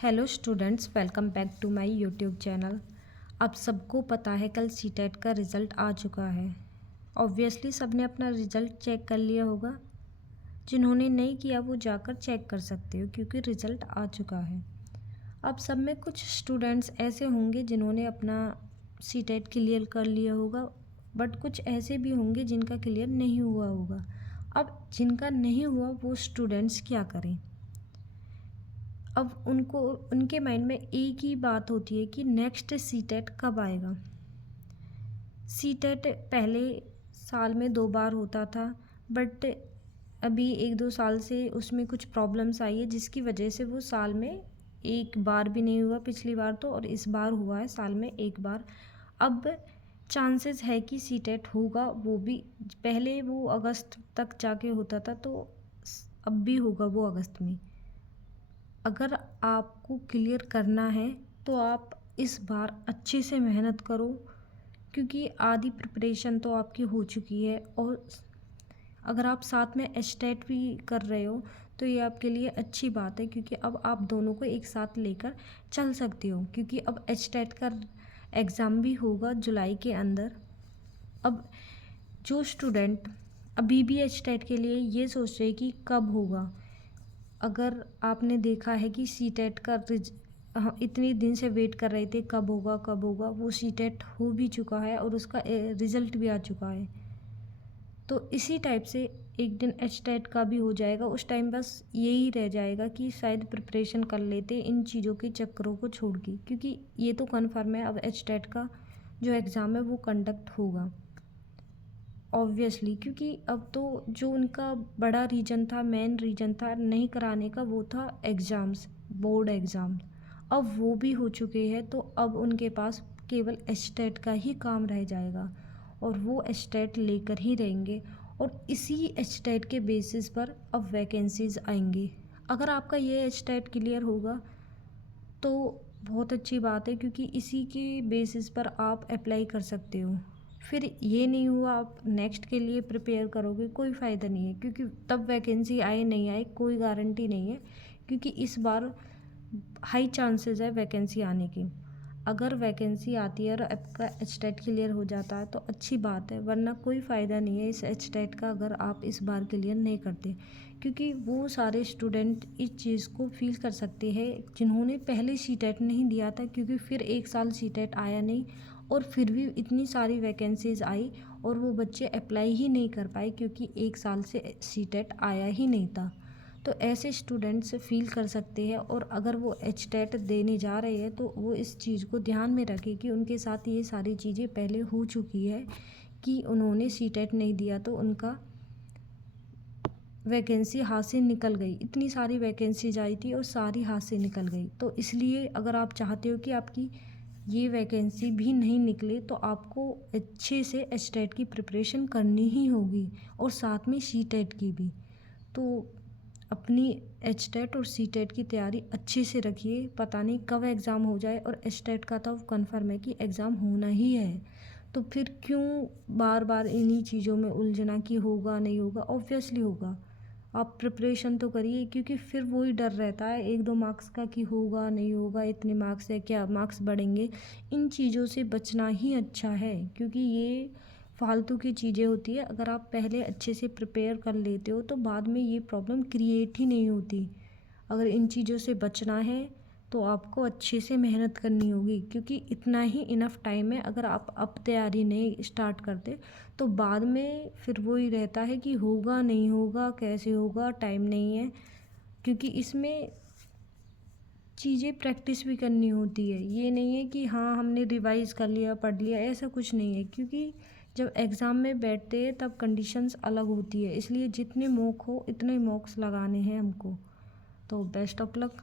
Hello students, welcome back to my YouTube channel. आप सबको पता है कल सीटेट का रिज़ल्ट आ चुका है। ऑब्वियसली सबने अपना रिज़ल्ट चेक कर लिया होगा। जिन्होंने नहीं किया वो जाकर चेक कर सकते हो क्योंकि रिज़ल्ट आ चुका है। अब सब में कुछ स्टूडेंट्स ऐसे होंगे जिन्होंने अपना सीटेट क्लियर कर लिया होगा, बट कुछ ऐसे भी होंगे जिनका क्लियर नहीं हुआ होगा। अब जिनका नहीं हुआ वो स्टूडेंट्स क्या करें? अब उनको उनके माइंड में एक ही बात होती है कि नेक्स्ट सीटेट कब आएगा। सीटेट पहले साल में 2 बार होता था, बट अभी 1-2 साल से उसमें कुछ प्रॉब्लम्स आई है जिसकी वजह से वो साल में एक बार भी नहीं हुआ पिछली बार तो, और इस बार हुआ है साल में एक बार। अब चांसेस है कि सीटेट होगा, वो भी पहले वो अगस्त तक जाके होता था तो अब भी होगा वो अगस्त में। अगर आपको क्लियर करना है तो आप इस बार अच्छे से मेहनत करो क्योंकि आधी प्रिपरेशन तो आपकी हो चुकी है, और अगर आप साथ में एचटेट भी कर रहे हो तो ये आपके लिए अच्छी बात है क्योंकि अब आप दोनों को एक साथ लेकर चल सकते हो क्योंकि अब एचटेट का एग्ज़ाम भी होगा जुलाई के अंदर। अब जो स्टूडेंट अभी भी एचटेट के लिए ये सोच रहे कि कब होगा, अगर आपने देखा है कि सीटेट का इतने दिन से वेट कर रहे थे कब होगा कब होगा, वो सीटेट हो भी चुका है और उसका रिज़ल्ट भी आ चुका है। तो इसी टाइप से एक दिन एचटेट का भी हो जाएगा। उस टाइम बस यही रह जाएगा कि शायद प्रिपरेशन कर लेते इन चीज़ों के चक्करों को छोड़ के, क्योंकि ये तो कन्फर्म है अब एचटेट का जो एग्ज़ाम है वो कंडक्ट होगा ऑब्वियसली। क्योंकि अब तो जो उनका बड़ा रीज़न था, मेन रीज़न था नहीं कराने का, वो था एग्ज़ाम्स, बोर्ड एग्ज़ाम। अब वो भी हो चुके हैं तो अब उनके पास केवल एचटेट का ही काम रह जाएगा और वो एचटेट लेकर ही रहेंगे, और इसी एचटेट के बेसिस पर अब वैकेंसीज़ आएंगी। अगर आपका ये एचटेट क्लियर होगा तो बहुत अच्छी बात है क्योंकि इसी के बेसिस पर आप अप्लाई कर सकते हो। फिर ये नहीं हुआ आप नेक्स्ट के लिए प्रिपेयर करोगे, कोई फ़ायदा नहीं है क्योंकि तब वैकेंसी आए नहीं आए कोई गारंटी नहीं है, क्योंकि इस बार हाई चांसेस है वैकेंसी आने की। अगर वैकेंसी आती है और आपका एचटेट क्लियर हो जाता है तो अच्छी बात है, वरना कोई फ़ायदा नहीं है इस एचटेट का अगर आप इस बार क्लियर नहीं करते, क्योंकि वो सारे स्टूडेंट इस चीज़ को फील कर सकते हैं जिन्होंने पहले सीटेट नहीं दिया था, क्योंकि फिर एक साल सीटेट आया नहीं और फिर भी इतनी सारी वैकेंसीज़ आई और वो बच्चे अप्लाई ही नहीं कर पाए क्योंकि एक साल से सीटेट आया ही नहीं था। तो ऐसे स्टूडेंट्स फील कर सकते हैं, और अगर वो एचटेट देने जा रहे हैं तो वो इस चीज़ को ध्यान में रखें कि उनके साथ ये सारी चीज़ें पहले हो चुकी है कि उन्होंने सीटेट नहीं दिया तो उनका वैकेंसी हाथ से निकल गई। इतनी सारी वैकेंसीज आई थी और सारी हाथ से निकल गई। तो इसलिए अगर आप चाहते हो कि आपकी ये वैकेंसी भी नहीं निकले तो आपको अच्छे से एचटेट की प्रिपरेशन करनी ही होगी और साथ में सीटेट की भी। तो अपनी एचटेट और सीटेट की तैयारी अच्छे से रखिए, पता नहीं कब एग्ज़ाम हो जाए, और एचटेट का तो कन्फर्म है कि एग्ज़ाम होना ही है। तो फिर क्यों बार बार इन्हीं चीज़ों में उलझना कि होगा नहीं होगा, ऑब्वियसली होगा। आप प्रिपरेशन तो करिए क्योंकि फिर वही डर रहता है 1-2 मार्क्स का कि होगा नहीं होगा, इतने मार्क्स है क्या मार्क्स बढ़ेंगे। इन चीज़ों से बचना ही अच्छा है क्योंकि ये फालतू की चीज़ें होती है। अगर आप पहले अच्छे से प्रिपेयर कर लेते हो तो बाद में ये प्रॉब्लम क्रिएट ही नहीं होती। अगर इन चीज़ों से बचना है तो आपको अच्छे से मेहनत करनी होगी क्योंकि इतना ही इनफ टाइम है। अगर आप अब तैयारी नहीं स्टार्ट करते तो बाद में फिर वही रहता है कि होगा नहीं होगा, कैसे होगा, टाइम नहीं है। क्योंकि इसमें चीज़ें प्रैक्टिस भी करनी होती है, ये नहीं है कि हाँ हमने रिवाइज़ कर लिया पढ़ लिया, ऐसा कुछ नहीं है। क्योंकि जब एग्ज़ाम में बैठते हैं तब कंडीशंस अलग होती है, इसलिए जितने मॉक हो इतने मॉक्स लगाने हैं हमको। तो बेस्ट ऑफ लक।